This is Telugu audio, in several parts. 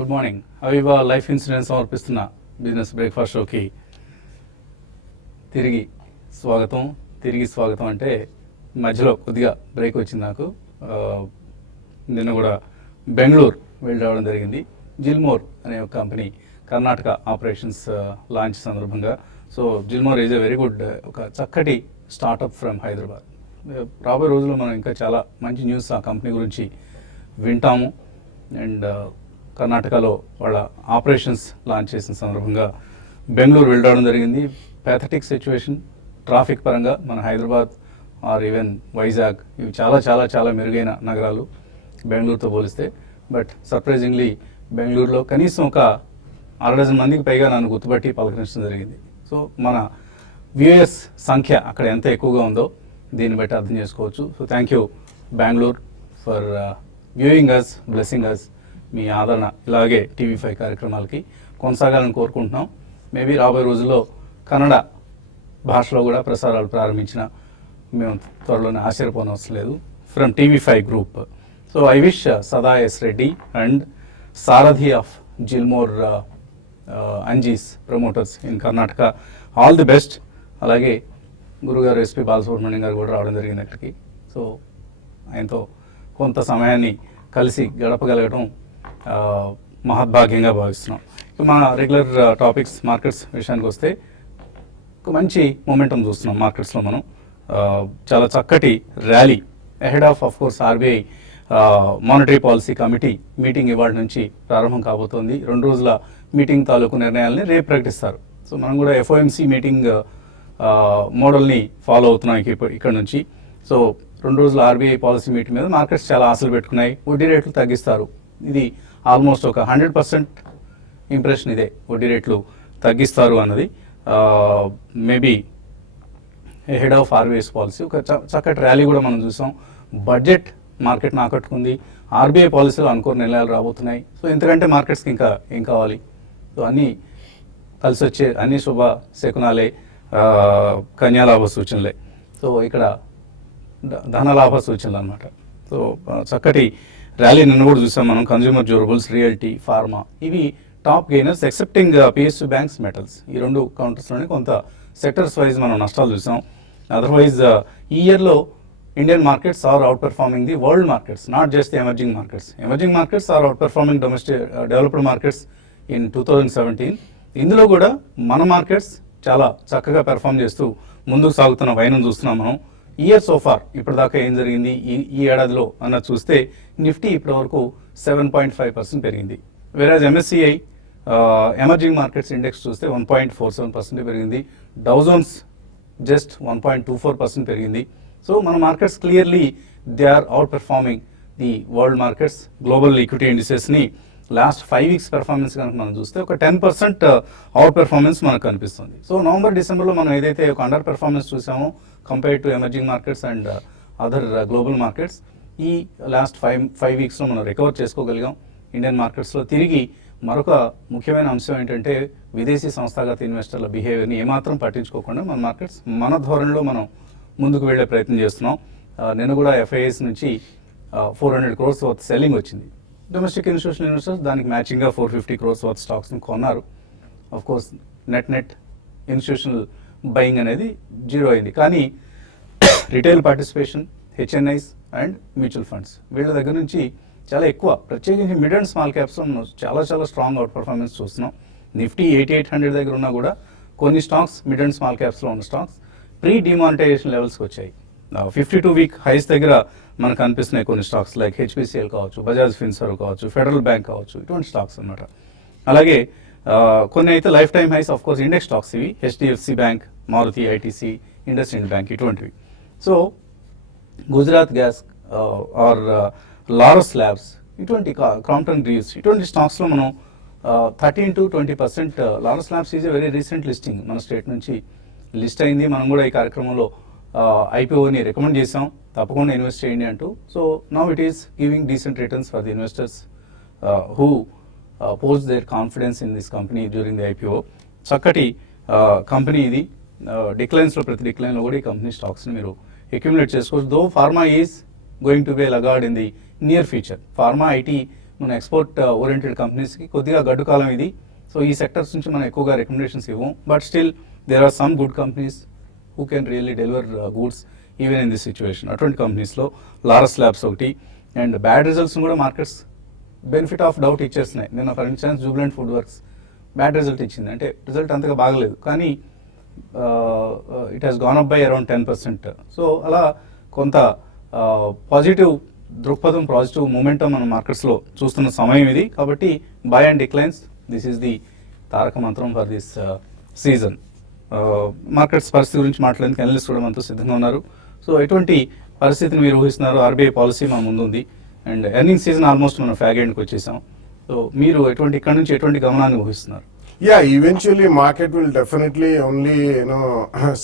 Good morning. Aviva life insurance సమర్పిస్తున్న బిజినెస్ బ్రేక్ఫాస్ట్ షోకి తిరిగి స్వాగతం అంటే మధ్యలో కొద్దిగా బ్రేక్ వచ్చింది నాకు. నిన్న కూడా బెంగళూరు వెళ్ళి రావడం జరిగింది. జిల్మోర్ అనే ఒక కంపెనీ కర్ణాటక ఆపరేషన్స్ లాంచ్ సందర్భంగా. So Zilmore is a very good, ఒక చక్కటి స్టార్టప్ ఫ్రమ్ హైదరాబాద్. రాబోయే రోజుల్లో మనం ఇంకా చాలా మంచి న్యూస్ ఆ కంపెనీ గురించి వింటాము. అండ్ కర్ణాటకలో వాళ్ళ ఆపరేషన్స్ లాంచ్ చేసిన సందర్భంగా బెంగళూరు వెళ్ళడం జరిగింది. ప్యాథటిక్ సిచ్యువేషన్ ట్రాఫిక్ పరంగా మన హైదరాబాద్ ఆర్ ఈవెన్ వైజాగ్ ఇవి చాలా చాలా చాలా మెరుగైన నగరాలు బెంగళూరుతో పోలిస్తే. బట్ సర్ప్రైజింగ్లీ బెంగళూరులో కనీసం ఒక 60 మందికి పైగా నన్ను గుర్తుపట్టి పలకరించడం జరిగింది. సో మన వ్యూయర్స్ సంఖ్య అక్కడ ఎంత ఎక్కువగా ఉందో దీన్ని బట్టి అర్థం చేసుకోవచ్చు. So thank you Bengaluru for viewing us, blessing us. మీ ఆదరణ ఇలాగే TV5 కార్యక్రమాలకి కొనసాగాలని కోరుకుంటున్నాం. మేబీ రాబోయే రోజుల్లో కన్నడ భాషలో కూడా ప్రసారాలు ప్రారంభించిన మేము త్వరలోనే ఆశ్చర్యపోనవసరం లేదు from TV5 group. So I wish Sada S Reddy and Sarathi of Zilmore Anji's promoters in Karnataka all the best. అలాగే గురుగారు SP బాలసుబ్రహ్మణ్యం గారు కూడా రావడం జరిగింది అక్కడికి. సో ఆయనతో కొంత సమయాన్ని కలిసి గడపగలగడం మహద్భాగ్యంగా భావిస్తున్నాం. మన రెగ్యులర్ టాపిక్స్ మార్కెట్స్ విషయానికి వస్తే ఒక మంచి మొమెంటం చూస్తున్నాం మార్కెట్స్లో మనం. చాలా చక్కటి rally ahead of course RBI monetary policy committee meeting ఇవాళ నుంచి ప్రారంభం కాబోతోంది. 2 రోజుల మీటింగ్ తాలూకు నిర్ణయాలని రేపు ప్రకటిస్తారు. సో మనం కూడా FOMC మీటింగ్ మోడల్ని ఫాలో అవుతున్నాం ఇక్కడ నుంచి. సో 2 రోజుల RBI పాలసీ మీటింగ్ మీద మార్కెట్స్ చాలా ఆశలు పెట్టుకున్నాయి. వడ్డీ రేట్లు తగ్గిస్తారు, ఇది ఆల్మోస్ట్ ఒక 100% ఇంప్రెషన్ ఇదే, వడ్డీ రేట్లు తగ్గిస్తారు అన్నది. Maybe head of RBI's policy ఒక చక్కటి ర్యాలీ కూడా మనం చూసాం. బడ్జెట్ మార్కెట్ని ఆకట్టుకుంది. RBI పాలసీలో అనుకోని నిర్ణయాలు రాబోతున్నాయి. సో ఎందుకంటే మార్కెట్స్కి ఇంకా ఏం కావాలి? సో అన్నీ కలిసి వచ్చే అన్ని శుభ శకునాలే, కన్యాలాభ సూచనలే. సో ఇక్కడ ధనలాభ సూచనలు అనమాట. సో చక్కటి ర్యాలీ నిన్న కూడా చూసాం మనం. కన్జ్యూమర్ డ్యూరబుల్స్, రియల్టీ, ఫార్మా ఇవి top gainers excepting PSU banks, metals. ఈ 2 కౌంటర్స్లోనే కొంత సెక్టర్స్ వైజ్ మనం నష్టాలు చూసాం. అదర్వైజ్ ఈ ఇయర్లో Indian markets are outperforming the world markets, not just the emerging markets. Emerging markets are outperforming developed markets in 2017. ఇందులో కూడా మన మార్కెట్స్ చాలా చక్కగా పెర్ఫామ్ చేస్తూ ముందుకు సాగుతున్న వైనం చూస్తున్నాం మనం. ఇయర్ సోఫార్ ఇప్పటిదాకా ఏం జరిగింది ఈ ఏడాదిలో అన్నది చూస్తే నిఫ్టీ ఇప్పటి వరకు 7.5% పెరిగింది. వేరేజ్ MSCI ఎమర్జింగ్ మార్కెట్స్ ఇండెక్స్ చూస్తే 1.47% పెరిగింది. డౌ జోన్స్ జస్ట్ 1.24% పెరిగింది. సో మన markets clearly they are outperforming the world markets. Global equity ఇండిసెస్ని లాస్ట్ 5 వీక్స్ పెర్ఫార్మెన్స్ కనుక మనం చూస్తే ఒక 10% అవుట్ పెర్ఫార్మెన్స్ మనకు కనిపిస్తుంది. సో నవంబర్ డిసెంబర్లో మనం ఏదైతే ఒక అండర్ పెర్ఫార్మెన్స్ చూసామో compare to emerging markets and other global markets, ఈ లాస్ట్ 5 వీక్స్లో మనం రికవర్ చేసుకోగలిగాం. ఇండియన్ మార్కెట్స్లో తిరిగి మరొక ముఖ్యమైన అంశం ఏంటంటే విదేశీ సంస్థాగత ఇన్వెస్టర్ల బిహేవియర్ని ఏమాత్రం పట్టించుకోకుండా మన మార్కెట్స్ మన ధోరణిలో మనం ముందుకు వెళ్లే ప్రయత్నం చేస్తున్నాం. నిన్న కూడా FIIs నుంచి 400 crores వర్త్ సెల్లింగ్ వచ్చింది. డొమెస్టిక్ ఇన్స్టిట్యూషనల్ ఇన్వెస్టర్స్ దానికి మ్యాచింగ్గా 450 crores వర్త్ స్టాక్స్ని కొన్నారు. Of course net institutional buying అనేది 0 అయింది. కానీ retail participation, HNIs and mutual funds వీళ్ళ దగ్గర నుంచి చాలా ఎక్కువ, ప్రత్యేకించి మిడ్ అండ్ స్మాల్ క్యాప్స్లో చాలా చాలా స్ట్రాంగ్ అవుట్ పర్ఫార్మెన్స్ చూస్తున్నాం. నిఫ్టీ 8800 దగ్గర ఉన్నా కూడా కొన్ని స్టాక్స్ మిడ్ అండ్ స్మాల్ క్యాప్స్లో ఉన్న స్టాక్స్ ప్రీ డిమానిటైజేషన్ లెవెల్స్కి వచ్చాయి. 52 వీక్ హైస్ దగ్గర మనకు కనిపిస్తున్నాయి కొన్ని స్టాక్స్ లైక్ HPCL కావచ్చు, బజాజ్ ఫిన్సర్వ్ కావచ్చు, ఫెడరల్ బ్యాంక్ కావచ్చు, ఇటువంటి స్టాక్స్ అనమాట. అలాగే కొన్ని అయితే lifetime highs of course index stocks ఇవి, HDFC bank, Maruti, ITC, IndusInd bank ఇటువంటివి. So Gujarat gas or Laurus labs, ఇటువంటి క్రాంప్టన్ గ్రీవ్స్, ఇటువంటి స్టాక్స్లో మనం 13 to 20%. Laurus labs is a very recent listing, మన స్టేట్ నుంచి లిస్ట్ అయింది. మనం కూడా ఈ కార్యక్రమంలో IPOని రికమెండ్ చేసాం, తప్పకుండా ఇన్వెస్ట్ చేయండి అంటూ. So now it is giving decent returns for the investors who post their confidence in this company during the IPO. చక్కటి కంపెనీ ఇది. డిక్లైన్స్లో ప్రతి డిక్లైన్లో కూడా ఈ కంపెనీ స్టాక్స్ని మీరు అక్యుములేట్ చేసుకోవచ్చు. Though pharma is going to be laggard in the near future. Pharma, IT మన ఎక్స్పోర్ట్ ఓరియంటెడ్ కంపెనీస్కి కొద్దిగా గడ్డు కాలం ఇది. సో ఈ సెక్టర్స్ నుంచి మనం ఎక్కువగా రికమెండేషన్స్ ఇవ్వం, but still there are some good companies who can really deliver goods even in this situation. అటువంటి కంపెనీస్లో లారస్ ల్యాబ్స్ ఒకటి. అండ్ బ్యాడ్ రిజల్ట్స్ కూడా మార్కెట్స్ బెనిఫిట్ ఆఫ్ డౌట్ ఇచ్చేస్తున్నాయి. నిన్న for instance Jubilant Food Works bad result ఇచ్చింది, అంటే రిజల్ట్ అంతగా బాగలేదు, కానీ it has gone up by around 10%. So అలా కొంత పాజిటివ్ దృక్పథం, పాజిటివ్ మూమెంటం మన మార్కెట్స్లో చూస్తున్న సమయం ఇది. కాబట్టి buy and declines, this is the తారక మంత్రం ఫర్ దిస్ సీజన్. మార్కెట్స్ పరిస్థితి గురించి మాట్లాడేందుకు అనలిస్ట్ కూడా మనతో సిద్ధంగా ఉన్నారు. సో ఎటువంటి పరిస్థితిని మీరు ఊహిస్తున్నారు? ఆర్బీఐ పాలసీ మన ముందు ఉంది అండ్ ఎర్నింగ్ సీజన్ ఆల్మోస్ట్ మనం ఫ్యాగ్ ఎండ్కి వచ్చేసాం. సో మీరు ఇక్కడ నుంచి ఎటువంటి గమనాన్ని ఊహిస్తున్నారు? Yeah, eventually market will definitely only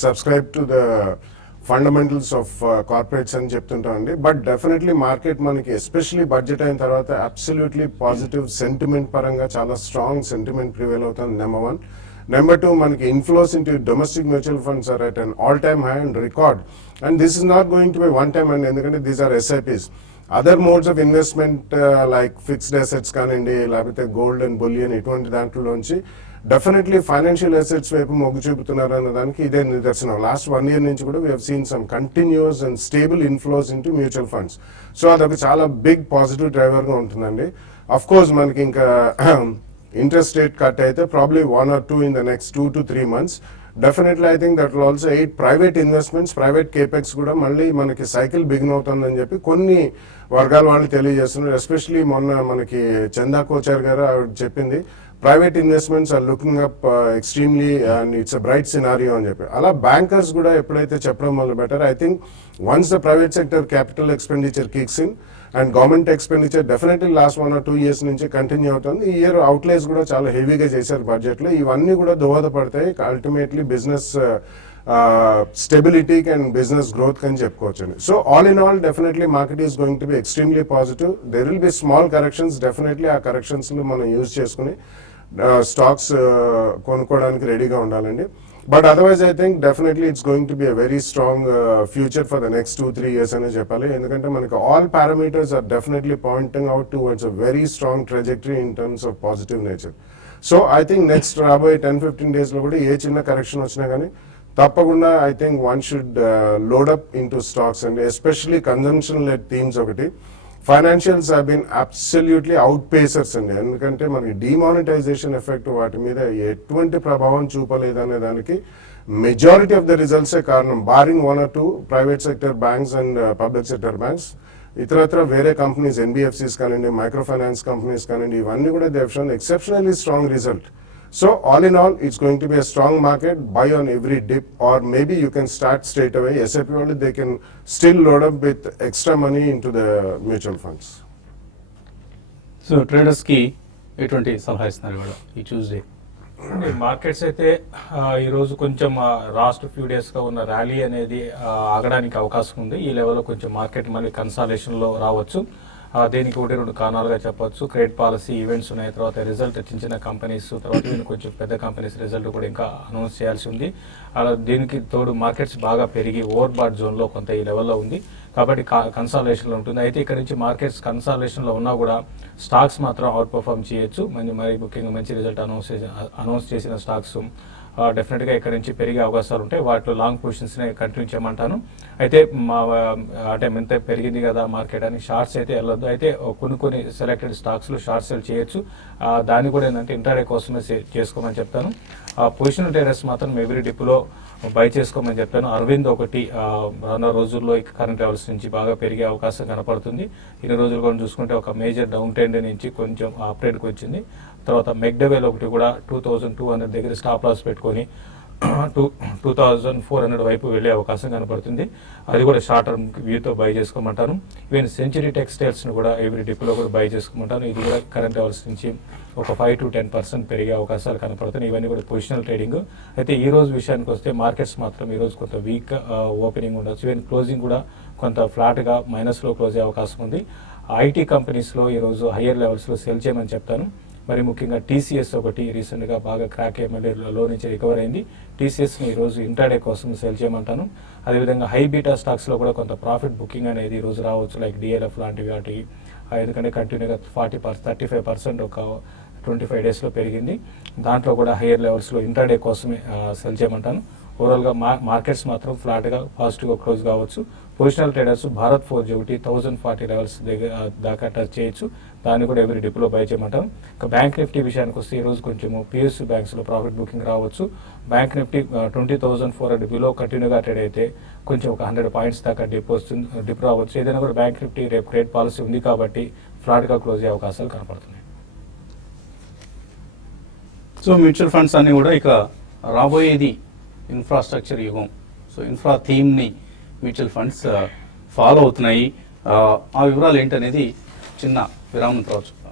subscribe to the fundamentals of corporates అని చెప్తుంటామండి. బట్ డెఫినెట్లీ మార్కెట్ మనకి ఎస్పెషలీ బడ్జెట్ అయిన తర్వాత అబ్సల్యూట్లీ పాజిటివ్ సెంటిమెంట్ పరంగా చాలా స్ట్రాంగ్ సెంటిమెంట్ ప్రివేల్ అవుతుంది, నెంబర్ 1. నెంబర్ 2, మనకి inflows into domestic mutual funds are at an all time high and record. And this is not going to be one time అండి, ఎందుకంటే these are SIPs. Other modes of investment like fixed assets కానివ్వండి, లేకపోతే గోల్డ్ అండ్ బులియన్, ఇటువంటి దాంట్లోంచి డెఫినెట్లీ ఫైనాన్షియల్ అసెట్స్ వైపు మొగ్గు చూపుతున్నారు అన్న దానికి ఇదే నిదర్శనం. లాస్ట్ 1 year నుంచి కూడా we have seen some continuous and stable inflows into mutual funds. So అదొక చాలా బిగ్ పాజిటివ్ డ్రైవర్గా ఉంటుందండి. అఫ్ కోర్స్ మనకి ఇంకా ఇంట్రెస్ట్ రేట్ కట్ అయితే probably 1 or 2 in the next 2 to 3 months. Definitely I think that will also aid private investments, private capex కూడా మళ్ళీ మనకి సైకిల్ బిగిన్ అవుతుందని చెప్పి కొన్ని వర్గాల వాళ్ళు తెలియజేస్తున్నారు. ఎస్పెషలీ మొన్న మనకి చందా కోచార్ గారు ఆవిడ చెప్పింది, private investments are looking up extremely and it's a bright scenario అని చెప్పి. అలా బ్యాంకర్స్ కూడా ఎప్పుడైతే చెప్పడం మొదలు better, I think once the private sector capital expenditure kicks in and government expenditure definitely last 1 or 2 years నుంచి కంటిన్యూ అవుతుంది. ఈ ఇయర్ అవుట్లేస్ కూడా చాలా హెవీగా చేశారు బడ్జెట్లో. ఇవన్నీ కూడా దోహదపడతాయి అల్టిమేట్లీ బిజినెస్ స్టెబిలిటీకి అండ్ బిజినెస్ గ్రోత్ అని చెప్పుకోవచ్చు. So all in all definitely market is going to be extremely positive. There will be small corrections, definitely ఆ కరెక్షన్స్లో మనం యూజ్ చేసుకుని స్టాక్స్ కొనుక్కోవడానికి రెడీగా ఉండాలండి. But otherwise I think definitely it's going to be a very strong future for the next 2-3 years అనే చెప్పాలి. ఎందుకంటే మనకి all parameters are definitely pointing out towards a very strong trajectory in terms of positive nature. So I think next రాబోయే 10-15 daysలో కూడా ఏ చిన్న కరెక్షన్ వచ్చినా కానీ తప్పకుండా I think one should load up into stocks and especially consumption led themes. ఒకటి, financials have been absolutely outpacers అండి, ఎందుకంటే మనకి డిమానిటైజేషన్ ఎఫెక్ట్ వాటి మీద ఎటువంటి ప్రభావం చూపలేదనే దానికి మెజారిటీ ఆఫ్ ద రిజల్ట్సే కారణం. Barring 1 or 2 private sector banks and public sector banks, ఇతరత్ర వేరే కంపెనీస్ NBFCs కానివ్వండి, మైక్రో ఫైనాన్స్ కంపెనీస్ కానివ్వండి, ఇవన్నీ కూడా they have shown exceptionally strong result. So all in all, it's going to be a strong market. Buy on every dip, or maybe you can start straight away. SIP only they can still load up with extra money into the mutual funds. So ట్రేడర్స్కి ఎటువంటి సలహా ఇస్తున్నారు ఇవాళ ఈ ట్యూస్డే? మార్కెట్స్ అయితే ఈరోజు కొంచెం లాస్ట్ ఫ్యూ డేస్గా ఉన్న ర్యాలీ అనేది ఆగడానికి అవకాశం ఉంది. ఈ లెవెల్లో కొంచెం మార్కెట్ మళ్ళీ కన్సాలేషన్లో రావచ్చు. దీనికి 1-2 కారణాలుగా చెప్పొచ్చు. క్రెడిట్ పాలసీ ఈవెంట్స్ ఉన్నాయి, తర్వాత రిజల్ట్ చిన్న కంపెనీస్, తర్వాత కొంచెం పెద్ద కంపెనీస్ రిజల్ట్ కూడా ఇంకా అనౌన్స్ చేయాల్సి ఉంది. అలా దీనికి తోడు మార్కెట్స్ బాగా పెరిగి ఓవర్ బాట్ జోన్లో కొంత ఈ లెవెల్లో ఉంది కాబట్టి కన్సాలేషన్లో ఉంటుంది. అయితే ఇక్కడ నుంచి మార్కెట్స్ కన్సాలేషన్లో ఉన్నా కూడా స్టాక్స్ మాత్రం అవుట్ పర్ఫార్మ్ చేయొచ్చు. మరి ముఖ్యంగా మంచి రిజల్ట్ అనౌన్స్ చేసిన స్టాక్స్ డెఫినెట్గా ఇక్కడ నుంచి పెరిగే అవకాశాలు ఉంటాయి. వాటిలో లాంగ్ పొజిషన్స్ని కంటిన్యూ చేయమంటాను. అయితే అంటే ఎంత పెరిగింది కదా మార్కెట్ అని షార్ట్స్ అయితే వెళ్ళొద్దు. అయితే కొన్ని సెలెక్టెడ్ స్టాక్స్లో షార్ట్ సెల్ చేయొచ్చు. దాన్ని కూడా ఏంటంటే ఇంటర్డే కోసమే చేసుకోమని చెప్తాను. పొజిషనల్ ట్రేడర్స్ మాత్రం ఎవ్రీ డిప్లో బై చేసుకోమని చెప్తాను. అరవింద్ ఒకటి రానున్న రోజుల్లో కరెంట్ లెవెల్స్ నుంచి బాగా పెరిగే అవకాశం కనపడుతుంది. ఇన్ని రోజులు కూడా చూసుకుంటే ఒక మేజర్ డౌన్ ట్రెండ్ నుంచి కొంచెం అప్డేట్కి వచ్చింది. తర్వాత మెక్డవెల్ ఒకటి కూడా 2200 దగ్గర స్టాప్ లాస్ పెట్టుకొని 2400 వైపు వెళ్ళే అవకాశం కనపడుతుంది. అది కూడా షార్ట్ టర్మ్ వ్యూతో బై చేసుకోమంటాను. ఈవెన్ సెంచరీ టెక్స్టైల్స్ని కూడా ఎవ్రీ డిప్లో కూడా బై చేసుకోమంటాను. ఇది కూడా కరెంట్ లెవెల్స్ నుంచి ఒక 5 to 10% పెరిగే అవకాశాలు కనపడుతున్నాయి. ఇవన్నీ కూడా పొజిషనల్ ట్రేడింగ్. అయితే ఈ రోజు విషయానికి వస్తే మార్కెట్స్ మాత్రం ఈరోజు కొంత వీక్ ఓపెనింగ్ ఉండొచ్చు. ఈవెన్ క్లోజింగ్ కూడా కొంత ఫ్లాట్గా మైనస్లో క్లోజ్ అయ్యే అవకాశం ఉంది. ఐటీ కంపెనీస్లో ఈరోజు హయ్యర్ లెవెల్స్లో సెల్ చేయమని చెప్తాను. మరి ముఖ్యంగా TCS ఒకటి రీసెంట్గా బాగా క్రాక్ అయ్యి మళ్ళీ లో నుంచి రికవర్ అయింది. TCSని ఈరోజు ఇంట్రాడే కోసం సెల్ చేయమంటాను. అదేవిధంగా హై బీటా స్టాక్స్లో కూడా కొంత ప్రాఫిట్ బుకింగ్ అనేది ఈరోజు రావచ్చు, లైక్ DLF లాంటివి వాటి ఎందుకంటే కంటిన్యూగా 35% ఒక 25 డేస్లో పెరిగింది. దాంట్లో కూడా హయ్యర్ లెవెల్స్లో ఇంట్రాడే కోసమే సెల్ చేయమంటాను. ఓవరాల్గా మార్కెట్స్ మాత్రం ఫ్లాట్గా పాజిటివ్గా క్లోజ్ కావచ్చు. పొజిషనల్ ట్రేడర్స్ భారత్ ఫోర్జ్ ఒకటి 1040 లెవెల్స్ దగ్గర దాకా టచ్ చేయొచ్చు. దాన్ని కూడా ఎవరి డిప్లో బై చేయమంటాం. ఇక బ్యాంక్ నిఫ్టీ విషయానికి వస్తే ఈరోజు కొంచెము పిఎస్యూ బ్యాంక్స్లో ప్రాఫిట్ బుకింగ్ రావచ్చు. బ్యాంక్ నిఫ్టీ 20,400 బిలో కంటిన్యూగా ట్రేడ్ అయితే కొంచెం ఒక 100 పాయింట్స్ దాకా డిప్ రావచ్చు. ఏదైనా కూడా బ్యాంక్ నిఫ్టీ రేపు క్రెడిట్ పాలసీ ఉంది కాబట్టి ఫ్లాట్గా క్లోజ్ అయ్యే అవకాశాలు కనపడుతున్నాయి. సో మ్యూచువల్ ఫండ్స్ అన్నీ కూడా ఇక రాబోయేది ఇన్ఫ్రాస్ట్రక్చర్ యుగం. సో ఇన్ఫ్రా థీమ్ని మ్యూచువల్ ఫండ్స్ ఫాలో అవుతున్నాయి. ఆ వివరాలు ఏంటనేది చిన్న విరామం తర్వాత చూద్దాం.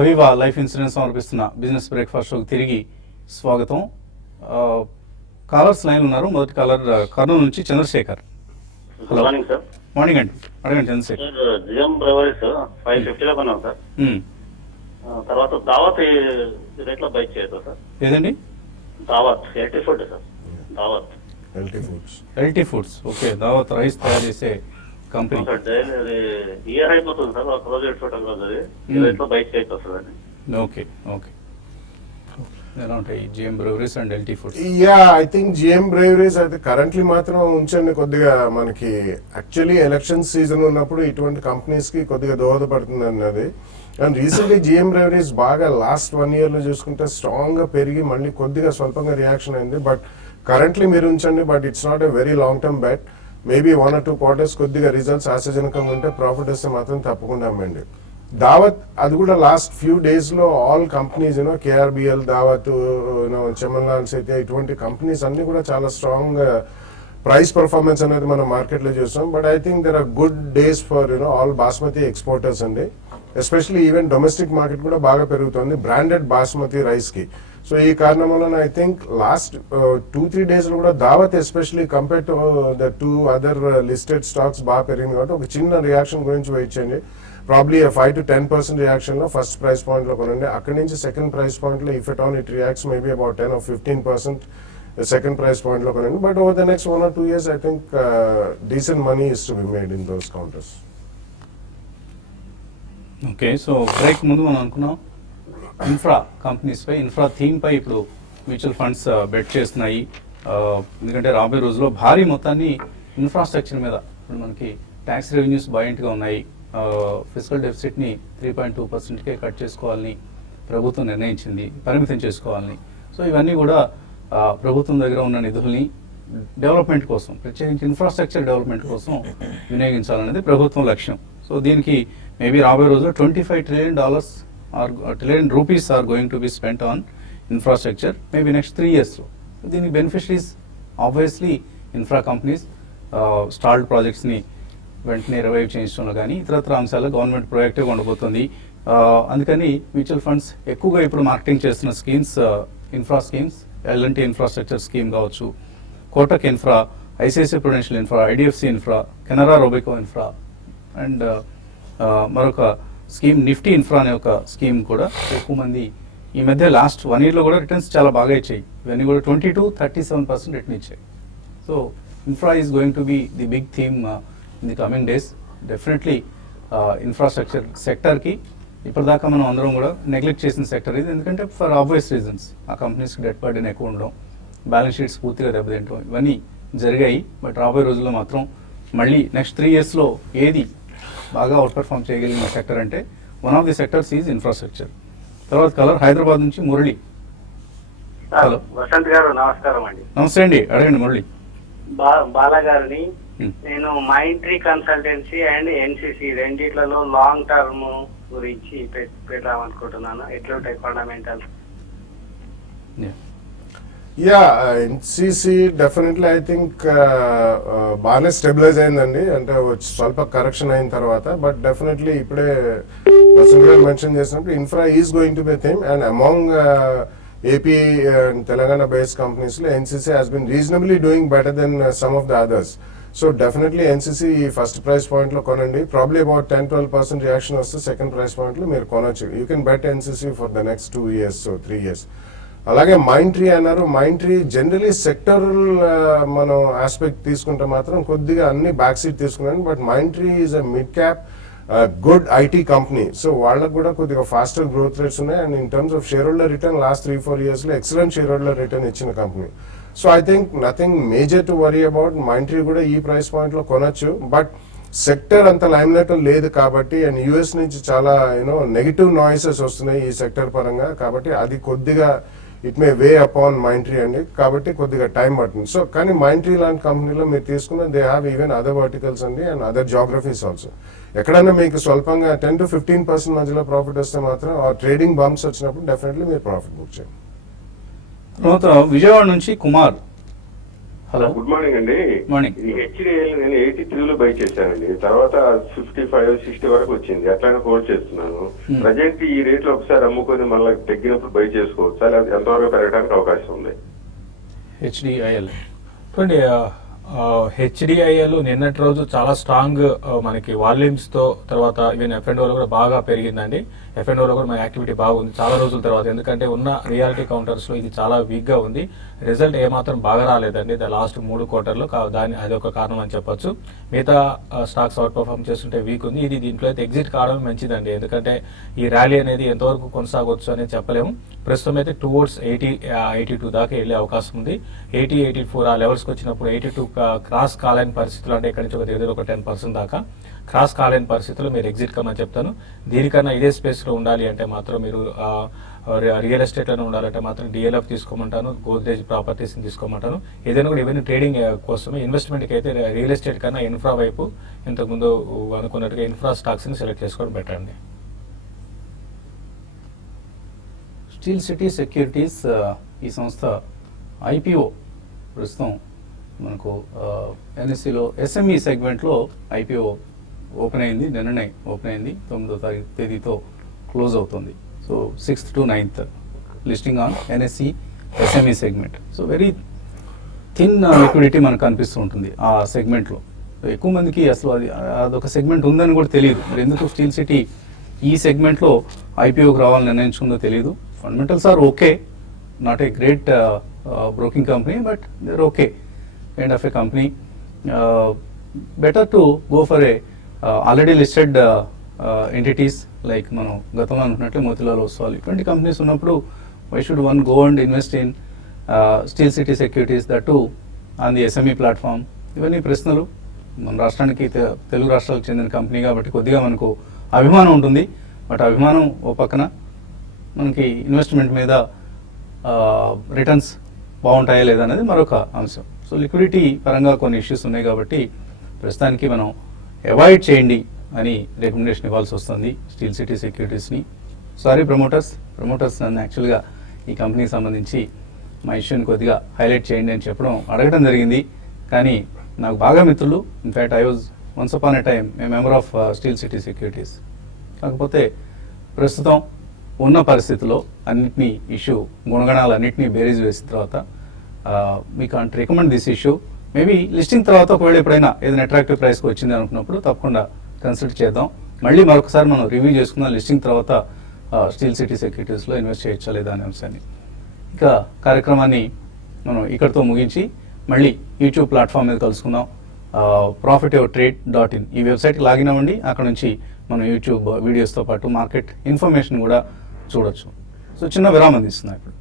అవీవా లైఫ్ ఇన్సూరెన్స్ సమర్పిస్తున్న బిజినెస్ బ్రేక్ఫాస్ట్ షోకి తిరిగి స్వాగతం. కాలర్స్ లైన్ ఉన్నారు. మొదటి కాలర్ కర్నూలు నుంచి Chandrashekar. Hello morning sir. Morning అండి, అడగండి చంద్రశేఖర్. జిఎం బ్రెవరీస్ 550లో కొన్నాం సార్. తర్వాత దావత్ రేట్లో బై చేయొచ్చు సార్. ఏదండి? దావత్ ఎల్టీ ఫుడ్ సార్. దావత్ ఎల్టీ ఫుడ్స్. ఓకే, దావత్ రైస్ తయారు చేసే కంపెనీ. ఇయర్ అయిపోతుంది సార్, ఒక రోజు ఎటు రోజు అది ఈ రేట్లో బై చేయొచ్చు సార్ అని. ఓకే ఓకే, ఎలా ఉంటాయి GM breweries and LT foods? Yeah, I think GM breweries అయితే కరెంట్లీ మాత్రం ఉంచండి. కొద్దిగా మనకి యాక్చువల్లీ ఎలక్షన్ సీజన్ ఉన్నప్పుడు ఇటువంటి కంపెనీస్ కి కొద్దిగా దోహదపడుతుంది అన్నది. అండ్ రీసెంట్లీ జిఎం బ్రేవరీస్ బాగా లాస్ట్ 1 year లో చూసుకుంటే స్ట్రాంగ్ గా పెరిగి మళ్ళీ కొద్దిగా స్వల్పంగా రియాక్షన్ అయింది. బట్ కరెంట్లీ మీరు ఉంచండి. But it's not a very long term bet. Maybe 1 or 2 quarters కొద్దిగా రిజల్ట్స్ ఆశాజనకంగా ఉంటే ప్రాఫిట్ వస్తే మాత్రం తప్పకుండా అమ్మండి. దావత్ అది కూడా లాస్ట్ ఫ్యూ డేస్ లో ఆల్ కంపెనీస్ కేఆర్బిఎల్, దావత్, చెమన్లాల్స్ అయితే ఇటువంటి కంపెనీస్ అన్ని కూడా చాలా స్ట్రాంగ్ ప్రైస్ పర్ఫార్మెన్స్ అనేది మనం మార్కెట్ లో చూస్తాం. But I think there are good days for all basmati exporters అండి. ఎస్పెషల్లీ ఈవెన్ డొమెస్టిక్ మార్కెట్ కూడా బాగా పెరుగుతుంది బ్రాండెడ్ బాస్మతి రైస్ కి. సో ఈ కారణం వలన ఐ థింక్ లాస్ట్ 2-3 days లో కూడా దావత్ especially compare to the 2 other listed stocks బాగా పెరిగింది కాబట్టి ఒక చిన్న రియాక్షన్ గురించి వెయిట్ చేయండి. ప్రాబ్లీ 5 to 10% రియాక్షన్ లో ఫస్ట్ ప్రైస్ పాయింట్ లో కొనండి. అక్కడి నుంచి సెకండ్ ప్రైస్ పాయింట్ లో if at all it reacts maybe about 10 or 15% second price point లో కొనండి. But over the next 1 or 2 years I think decent money is to be made in those counters. Okay, so break ముందు మనం అనుకున్నాం ఇన్ఫ్రా కంపెనీస్ పై, ఇన్ఫ్రా థీమ్ పై ఇప్పుడు మ్యూచువల్ ఫండ్స్ బెట్ చేస్తున్నాయి. ఎందుకంటే రాబోయే రోజుల్లో భారీ మొత్తాన్ని ఇన్ఫ్రాస్ట్రక్చర్ మీద ఇప్పుడు మనకి ట్యాక్స్ రెవెన్యూస్ బయంట్గా ఉన్నాయి. ఫిజికల్ డెఫిసిట్ని 3.2%కే కట్ చేసుకోవాలని ప్రభుత్వం నిర్ణయించింది, పరిమితం చేసుకోవాలని. సో ఇవన్నీ కూడా ప్రభుత్వం దగ్గర ఉన్న నిధుల్ని డెవలప్మెంట్ కోసం, ప్రత్యేకించి ఇన్ఫ్రాస్ట్రక్చర్ డెవలప్మెంట్ కోసం వినియోగించాలనేది ప్రభుత్వం లక్ష్యం. సో దీనికి మేబీ రాబోయే రోజుల్లో $25 trillion are going to be spent on infrastructure, maybe next 3 years. దీని beneficiaries obviously infra companies. Stalled ప్రాజెక్ట్స్ని వెంటనే రివైవ్ చేయించడంలో కానీ ఇతరత్ర అంశాల్లో గవర్నమెంట్ ప్రొయాక్టివ్గా ఉండబోతుంది. అందుకని మ్యూచువల్ ఫండ్స్ ఎక్కువగా ఇప్పుడు మార్కెటింగ్ చేస్తున్న schemes infra schemes, L&T infrastructure scheme కావచ్చు, Kotak infra, ICICI prudential infra, IDFC infra, Canara Robeco infra and మరొక స్కీమ్ నిఫ్టీ ఇన్ఫ్రా అనే ఒక స్కీమ్ కూడా ఎక్కువ మంది ఈ మధ్య లాస్ట్ 1 year లో కూడా రిటర్న్స్ చాలా బాగా ఇచ్చాయి. ఇవన్నీ కూడా 20-37% రిటర్న్ ఇచ్చాయి. So infra is going to be the big theme in the coming days. Definitely infrastructure సెక్టర్కి ఇప్పటిదాకా మనం అందరం కూడా నెగ్లెక్ట్ చేసిన సెక్టర్ ఇది. ఎందుకంటే ఫర్ ఆబ్వియస్ రీజన్స్ ఆ కంపెనీస్కి డెట్ బర్డెన్ ఎక్కువ ఉండడం, బ్యాలెన్స్ షీట్స్ పూర్తిగా దెబ్బతింటం, ఇవన్నీ జరిగాయి. బట్ రాబోయే రోజుల్లో మాత్రం మళ్ళీ నెక్స్ట్ 3 yearsలో ఏది బాగా అవుట్ పర్ఫామ్ చేయగలిగిన సెక్టర్ అంటే one of the sectors is infrastructure. తర్వాత కలర్ హైదరాబాద్ నుంచి మురళి. హలో వసంత్ గారు, నమస్కారం అండి. నమస్తే అండి, అడగండి మురళి. బాలా గారిని నేను మైంట్రీ కన్సల్టెన్సీ అండ్ ఎన్సిసి రెండిట్లలో లాంగ్ టర్మ్ గురించి పెడదామనుకుంటున్నాను. ఎట్లుంటాయి fundamentals? Yeah, NCC definitely I think బాగానే స్టెబిలైజ్ అయిందండి. అంటే స్వల్ప కరెక్షన్ అయిన తర్వాత. బట్ డెఫినెట్లీ ఇప్పుడే మెన్షన్ చేసినప్పుడు infra is going to be theme. And among AP and Telangana based companies లో NCC has been reasonably doing better than some of the others. So definitely NCC first price point లో కొనండి. Probably about 10-12% reaction వస్తే second price point లో మీరు కొనొచ్చు. You can bet NCC for the next 2 years or 3 years. అలాగే మైండ్ ట్రీ అన్నారు. మైండ్ ట్రీ జనరలీ సెక్టరల్ మనం ఆస్పెక్ట్ తీసుకుంటే మాత్రం కొద్దిగా అన్ని బ్యాక్ సీట్ తీసుకున్నాను. But mind tree is a mid cap good IT company. So వాళ్ళకు కూడా కొద్దిగా ఫాస్టర్ గ్రోత్ రేట్స్ ఉన్నాయి. And in terms of share holder return last 3-4 years లో ఎక్సలెంట్ షేర్ హోల్డర్ రిటర్న్ ఇచ్చిన company. So I think nothing major to worry about. Mind tree కూడా ఈ ప్రైస్ పాయింట్ లో కొనొచ్చు. బట్ సెక్టర్ అంత లైమ్లైట్ లేదు కాబట్టి, అండ్ యుఎస్ నుంచి చాలా నెగిటివ్ నాయిసెస్ వస్తున్నాయి ఈ సెక్టర్ పరంగా. కాబట్టి అది కొద్దిగా it may way upon mind tree అండి. కాబట్టి కొద్దిగా టైం పడుతుంది. సో కానీ మైండ్ ట్రీ లాంటి కంపెనీలో మీరు తీసుకున్న they have even other verticals అండి అండ్ అదర్ జాగ్రఫీస్ ఆల్సో. ఎక్కడైనా మీకు స్వల్పంగా 10-15% మధ్యలో ప్రాఫిట్ వస్తే మాత్రం ఆ ట్రేడింగ్ బంప్స్ వచ్చినప్పుడు డెఫినెట్లీ మీరు ప్రాఫిట్ బుక్ చేయండి. తర్వాత విజయవాడ నుంచి కుమార్. హలో, గుడ్ మార్నింగ్ అండి. మార్నింగ్. ఇది హెచ్డిఎల్ నేను 83 బై చేశానండి. తర్వాత 55-60 వరకు వచ్చింది. అట్లానే హోల్డ్ చేస్తున్నాను. ప్రజెంట్ ఈ రేట్ లో ఒకసారి అమ్ముకొని మళ్ళీ తగ్గినప్పుడు బై చేసుకోవచ్చు. అది ఎంతవరకు పెరగడానికి అవకాశం ఉంది? హెచ్డిఐఎల్ చూడండి, హెచ్డిఐఎల్ నిన్నటి రోజు చాలా స్ట్రాంగ్ మనకి వాల్యూమ్స్ తో, తర్వాత ఈవెన్ F&Oలో కూడా బాగా పెరిగిందండి. F&Oలో కూడా మన యాక్టివిటీ బాగుంది చాలా రోజుల తర్వాత. ఎందుకంటే ఉన్న రియాలిటీ కౌంటర్స్ లో ఇది చాలా వీక్ గా ఉంది. రిజల్ట్ ఏమాత్రం బాగా రాలేదండి లాస్ట్ 3 క్వార్టర్లో. దాని అది ఒక కారణం అని చెప్పొచ్చు. మిగతా స్టాక్స్ అవుట్ పర్ఫార్మ్ చేస్తుంటే వీక్ ఉంది. ఇది దీంట్లో అయితే ఎగ్జిట్ కావడం మంచిదండి. ఎందుకంటే ఈ ర్యాలీ అనేది ఎంతవరకు కొనసాగొచ్చు అనేది చెప్పలేము. ప్రస్తుతం అయితే టువర్డ్స్ 80-82 దాకా వెళ్ళే అవకాశం ఉంది. 80-84 ఆ లెవెల్స్కి వచ్చినప్పుడు 82 క్రాస్ కాలేని పరిస్థితులు, అంటే ఇక్కడ నుంచి ఒక దగ్గర ఒక 10% దాకా క్రాస్ కాలేని పరిస్థితుల్లో మీరు ఎగ్జిట్ కమ్మని చెప్తాను. దీనికన్నా ఇదే స్పేస్లో ఉండాలి అంటే మాత్రం మీరు రియల్ ఎస్టేట్లోనే ఉండాలంటే మాత్రం DLF తీసుకోమంటాను, గోద్రేజ్ ప్రాపర్టీస్ని తీసుకోమంటాను. ఏదైనా కూడా ఈవెన్ ట్రేడింగ్ కోసమే, ఇన్వెస్ట్మెంట్కి అయితే రియల్ ఎస్టేట్ కన్నా ఇన్ఫ్రా వైపు ఇంతకుముందు అనుకున్నట్టుగా ఇన్ఫ్రా స్టాక్స్ని సెలెక్ట్ చేసుకోవడం బెటర్ అండి. స్టీల్ సిటీ సెక్యూరిటీస్ ఈ సంస్థ IPO ప్రస్తుతం మనకు NSEలో SME సెగ్మెంట్లో IPO ఓపెన్ అయింది. నిన్ననే ఓపెన్ అయింది. 9వ తేదీతో క్లోజ్ అవుతుంది. So 6th to 9th listing on NSE SME segment. So very thin liquidity మనకు కనిపిస్తూ ఉంటుంది ఆ సెగ్మెంట్లో. ఎక్కువ మందికి అసలు అదొక సెగ్మెంట్ ఉందని కూడా తెలియదు. మరి ఎందుకు స్టీల్ సిటీ ఈ సెగ్మెంట్లో IPOకి రావాలని నిర్ణయించుకుందో తెలియదు. Fundamentals are okay, not a great broking company, but they're okay kind of a company. Better to go for a already listed entities like మనం గతంలో అనుకున్నట్లే మోతిలాల్ ఓస్వాల్ ఇటువంటి కంపెనీస్ ఉన్నప్పుడు why should one go and invest in Steel City Securities that too on the SME platform? ఇవన్నీ ప్రశ్నలు. మన రాష్ట్రానికి తెలుగు రాష్ట్రాలకు చెందిన కంపెనీ కాబట్టి కొద్దిగా మనకు అభిమానం ఉంటుంది. బట్ అభిమానం ఓ పక్కన, మనకి ఇన్వెస్ట్మెంట్ మీద రిటర్న్స్ బాగుంటాయా లేదా అనేది మరొక అంశం. సో లిక్విడిటీ పరంగా కొన్ని ఇష్యూస్ ఉన్నాయి కాబట్టి ప్రస్తుతానికి మనం అవాయిడ్ చేయండి అని రికమెండేషన్ ఇవ్వాల్సి వస్తుంది స్టీల్ సిటీ సెక్యూరిటీస్ని. సారీ ప్రమోటర్స్ నన్ను యాక్చువల్గా ఈ కంపెనీకి సంబంధించి మా ఇష్యూని కొద్దిగా హైలైట్ చేయండి అని అడగడం జరిగింది. కానీ నాకు బాగా మిత్రులు. In fact I was once upon a time a member of steel City securities. కాకపోతే ప్రస్తుతం ఉన్న పరిస్థితిలో అన్నింటినీ గుణగణాలన్నింటినీ బేరీజ్ వేసిన తర్వాత we can't recommend this issue. Maybe listing తర్వాత ఒకవేళ ఎప్పుడైనా ఏదైనా అట్రాక్టివ్ ప్రైస్కి వచ్చింది అనుకున్నప్పుడు తప్పకుండా కన్సిడర్ చేద్దాం. మళ్ళీ మరొకసారి మనం రివ్యూ చేసుకుందాం లిస్టింగ్ తర్వాత స్టీల్ సిటీ సెక్యూరిటీస్లో ఇన్వెస్ట్ చేయొచ్చా లేదా అనే అంశాన్ని. ఇక కార్యక్రమాన్ని మనం ఇక్కడితో ముగించి మళ్ళీ యూట్యూబ్ ప్లాట్ఫామ్ మీద కలుసుకుందాం. profityourtrade.in ఈ వెబ్సైట్కి లాగిన్ అవ్వండి. అక్కడ నుంచి మనం యూట్యూబ్ వీడియోస్తో పాటు మార్కెట్ ఇన్ఫర్మేషన్ కూడా చూడొచ్చు. సో చిన్న విరామం తీస్తున్నాం ఇప్పుడు.